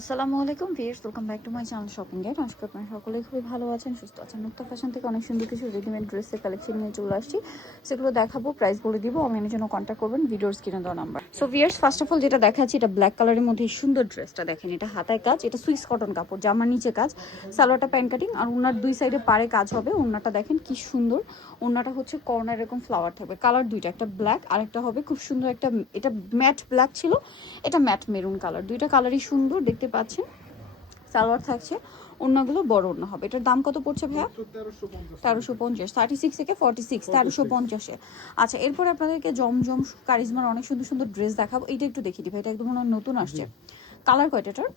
আসসালামু আলাইকুম viewers, welcome back to my channel shopping guide. আজকে আপনারা সকলেই খুবই ভালো আছেন, সুস্থ আছেন। মুক্তা ফ্যাশন থেকে অনেক সুন্দর কিছু রেডিমেড ড্রেসের কালেকশন নিয়ে চলে আসছি। সেগুলো দেখাবো, প্রাইস বলে দিব। অনলাইনের জন্য কন্ট্যাক্ট করবেন ভিডিওর স্ক্রিনে দেওয়া number. So viewers, first of all যেটা দেখাচ্ছি, এটা ব্ল্যাক কালারের মধ্যে সুন্দর ড্রেসটা দেখেন। এটা হাতায় কাজ, এটা সুইস কটন কাপড়, জামার নিচে কাজ, সালোয়ারটা প্যান্ট কাটিং, আর ওনার দুই সাইডে পাড়ে কাজ হবে। ওনাটা দেখেন কি সুন্দর। ওনাটা হচ্ছে কর্নার এরকম ফ্লাওয়ার থাকবে। কালার দুইটা, একটা ব্ল্যাক আর একটা হবে খুব সুন্দর একটা, এটা ম্যাট ব্ল্যাক ছিল, এটা ম্যাট মেরুন কালার। দুইটা কালারই সুন্দর দেখতে পাচ্ছেন। সালোয়ার থাকছে, ওড়নাগুলো বড় ওড়না হবে। এটার দাম কত পড়ছে ভাইয়া? 1350, 36 থেকে 46, 1350-এ। আচ্ছা, এরপরে আপনাদেরকে জমজম কারিজমার অনেক সুন্দর সুন্দর ড্রেস দেখাবো। এইটা একটু দেখিয়ে দিই ভাই, এটা একদম নতুন আসছে। কালার কয়টা এটার?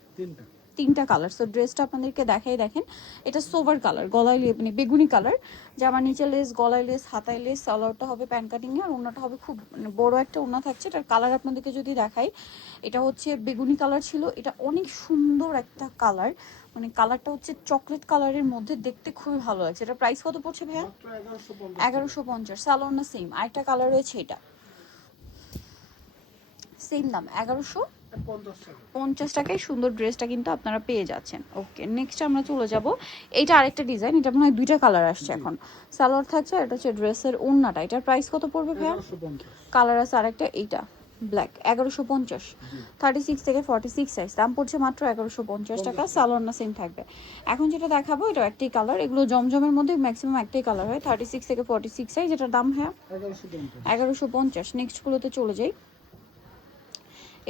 তিনটা কালার। সো ড্রেসটা আপনাদেরকে দেখাই, দেখেন এটা সোভার কালার, গলায় মানে বেগুনি কালার, জামার নিচে লেস, গলায় লেস, হাতায় লেস, সালোয়ারটা হবে প্যান্ট কাটিং এ, আর ওড়নাটা হবে খুব বড় একটা ওড়না থাকছে। এটার কালার আপনাদেরকে যদি দেখাই, এটা হচ্ছে বেগুনি কালার ছিল, এটা অনেক সুন্দর একটা কালার, মানে কালারটা হচ্ছে চকলেট কালারের মধ্যে, দেখতে খুবই ভালো লাগছে। এটা প্রাইস কত পড়ছে ভাইয়া? 1150। সালোয়ার না সেম? আরেকটা কালার রয়েছে, এটা সেম দাম 1150 টাকায় সুন্দর ড্রেসটা কিন্তু আপনারা পেয়ে যাচ্ছেন। ওকে, নেক্সট আমরা চলে যাব। এইটা আরেকটা ডিজাইন, এটা মনে হয় দুইটা কালার আসছে এখন। সালোয়ার থাকছে, এটা হচ্ছে ড্রেসের ওড়নাটা। এটার প্রাইস কত পড়বে ভাইয়া? কালার আছে আরেকটা, এইটা ব্ল্যাক, 1150, 36 থেকে 46 সাইজ, দাম পড়ছে মাত্র 1150 টাকা। সালোয়ার না সেম থাকবে। এখন যেটা দেখাবো, এটা একটাই কালার, এগুলো জমজমের মধ্যে ম্যাক্সিমাম একটাই কালার হয়, 36 থেকে 46 সাইজ, এটার দাম হ্যাঁ 1150। নেক্সট গুলোতে চলে যাই।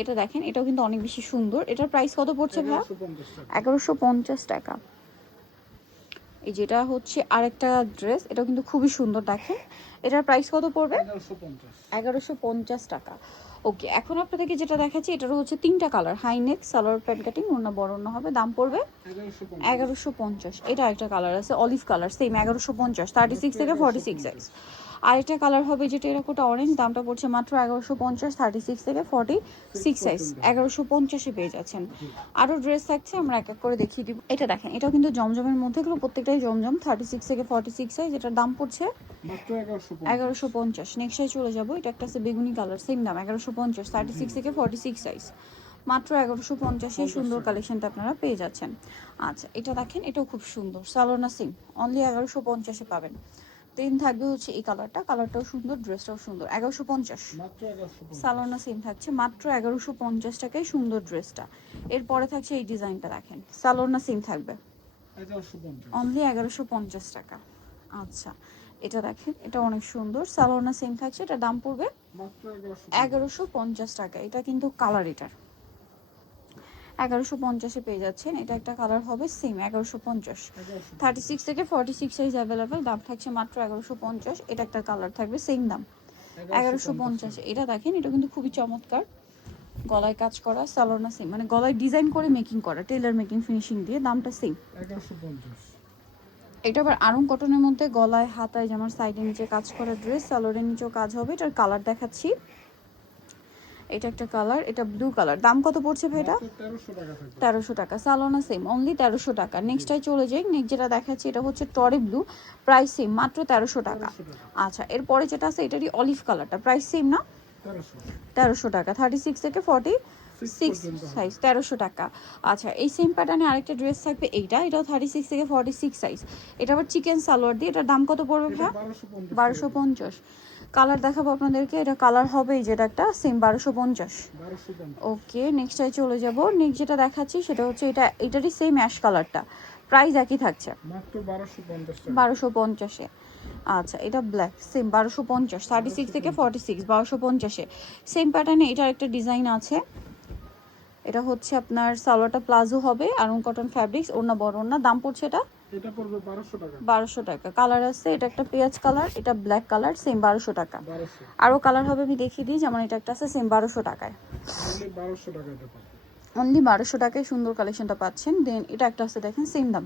এটা দেখেন, এটাও কিন্তু অনেক বেশি সুন্দর। এটার প্রাইস কত পড়ছে ভাইয়া? 1150 টাকা। এই যেটা হচ্ছে আরেকটা ড্রেস, এটাও কিন্তু খুবই সুন্দর দেখেন। এটার প্রাইস কত পড়বে? 1150 টাকা। ওকে, এখন আপনাদেরকে যেটা দেখাচ্ছি, এটারও হচ্ছে তিনটা colour, high neck, salwar pant cutting, ওড়না বড় ওড়না হবে, দাম পড়বে 1150। এটা একটা কালার আছে অলিভ কালার, সেম 1150, 36 থেকে 46 সাইজ। আরেকটা কালার হবে যেটা এরকমটা অরেঞ্জ, দামটা পড়ছে মাত্র 1150, 36 থেকে 46 সাইজ, 1150-এ পেয়ে যাচ্ছেন। আরও ড্রেস থাকছে, আমরা এক এক করে দেখিয়ে দিব। এটা দেখেন, এটাও কিন্তু জমজমের মধ্যে, এগুলো প্রত্যেকটাই জমজম, 36 থেকে 46 সাইজ, এটার দাম পড়ছে 1150। নেক্সটে চলে যাবো, এটা একটা আছে বেগুনি কালার, সেম দাম 1150, 36 থেকে 46 সাইজ, মাত্র 1150-এ সুন্দর কালেকশনটা আপনারা পেয়ে যাচ্ছেন। আচ্ছা, এটা দেখেন, এটাও খুব সুন্দর, সালোনা সিম, অনলি 1150-এ পাবেন। দেন থাকবে হচ্ছে এই কালারটা, কালারটাও সুন্দর, ড্রেসটাও সুন্দর, 1150। সালোনা সিম থাকছে মাত্র 1150 টাকায় সুন্দর ড্রেসটা। এরপরে থাকছে এই ডিজাইনটা দেখেন, সালোনা সিম থাকবে অনলি 1150 টাকা। আচ্ছা, এটা দেখেন, এটা অনেক সুন্দর, সালোনা সেম থাকছে, এটা দাম পড়বে 1150 টাকা। এটা কিন্তু কালার, এটার 1150-এ পেয়ে যাচ্ছেন। এটা একটা কালার হবে সেম 1150, 36 থেকে 46 সাইজ অ্যাভেলেবেল, দাম থাকছে মাত্র 1150। এটা একটা কালার থাকবে সেম দাম 1150। এটা দেখেন, এটা কিন্তু খুবই চমৎকার, গলায় কাজ করা, সালোনা সেম, মানে গলায় ডিজাইন করে মেকিং করা, টেলার মেকিং ফিনিশিং দিয়ে, দামটা সেম 1150। এটা আবার আরং কটনের মধ্যে, গলায় হাতায় জামার সাইডে নিচে কাজ করা ড্রেস, সালোয়ারের নিচেও কাজ হবে। এটার কালার দেখাচ্ছি, এটা একটা কালার, এটা ব্লু কালার, দাম কত পড়ছে ভাই? এটা 1300 টাকা। সালোনা সেম, অনলি 1300 টাকা। নেক্সটটাই চলে যাই। নেক্সট যেটা দেখাচ্ছি, এটা হচ্ছে টরে ব্লু, প্রাইস সেম মাত্র 1300 টাকা। আচ্ছা, এরপরে যেটা আছে, এটারই অলিভ কালারটা, প্রাইস সেম না? 1300 টাকা, 36 থেকে 46 সাইজ, 1300 টাকা। আচ্ছা, এই সেম প্যাটার্নে আরেকটা ড্রেস থাকবে, এটাও 36 থেকে 46 সাইজ, এটা আবার চিকেন সালোয়ার দিয়ে। এটার দাম কত পড়বে ভাইয়া? 1250। কালার দেখাবো আপনাদেরকে, এটা কালার হবে এই যেটা একটা সেম 1250। ওকে, নেক্সটটাই চলে যাব। নেক্সট যেটা দেখাচ্ছি, সেটা হচ্ছে এটারই সেম অ্যাশ কালারটা, প্রাইস একই থাকছে মাত্র 1250-এ। আচ্ছা, এটা ব্ল্যাক, সেম 1250, 36 থেকে 46, 1250-এ। সেম প্যাটার্নে এটার একটা ডিজাইন আছে, এটা হচ্ছে আপনার সালোয়ারটা প্লাজো হবে, আরং কটন ফ্যাব্রিক্স, ওড়না বড় ওড়না, দাম পড়ছে এটা পড়বে 1200 টাকা। 1200 টাকা। কালার আছে, এটা একটা পেঁয়াজ কালার, এটা ব্ল্যাক কালার, সেম 1200 টাকা। আরও কালার হবে, আমি দেখিয়ে দিই, যেমন এটা একটা আছে সেম 1200 টাকায়, অনলি 1200 টাকায় সুন্দর কালেকশনটা পাচ্ছেন। দেন এটা একটা আছে দেখেন, সেম দাম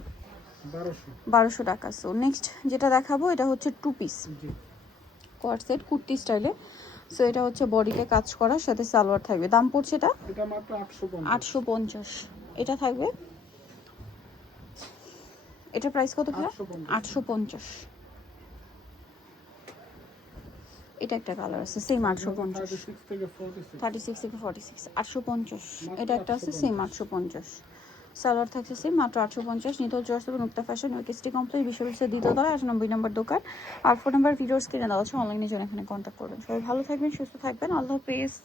1200 টাকা। সো নেক্সট যেটা দেখাবো, এটা হচ্ছে টু পিস কোয়ার সেট কুর্তি স্টাইলে। সো এটা হচ্ছে বডিতে কাজ করার সাথে সালোয়ার থাকবে, দাম পড়ছে এটা মাত্র 850। এটা থাকবে, এটার প্রাইস কত ভাই? 850। এটা একটা কালার আছে সেম 850, 36 থেকে 46, 850। এটা একটা আছে সেম 850। সালোয়ার থাকছে সেম মাত্র 850। নিতে হচ্ছে আসতে নুক্তা ফ্যাশন ওয়েকেস্টি কমপ্লেক্স বিশ্ববিদ্যালয়ের দ্বিতীয়তলা 98 নম্বর দোকান। আর ফোন নাম্বার ভিডিওস কিনে দেওয়া হচ্ছে, অনলাইনে জন্য এখানে কন্ট্যাক্ট করবেন। সবাই ভালো থাকবেন, সুস্থ থাকবেন, আল্লাহ হাফেজ।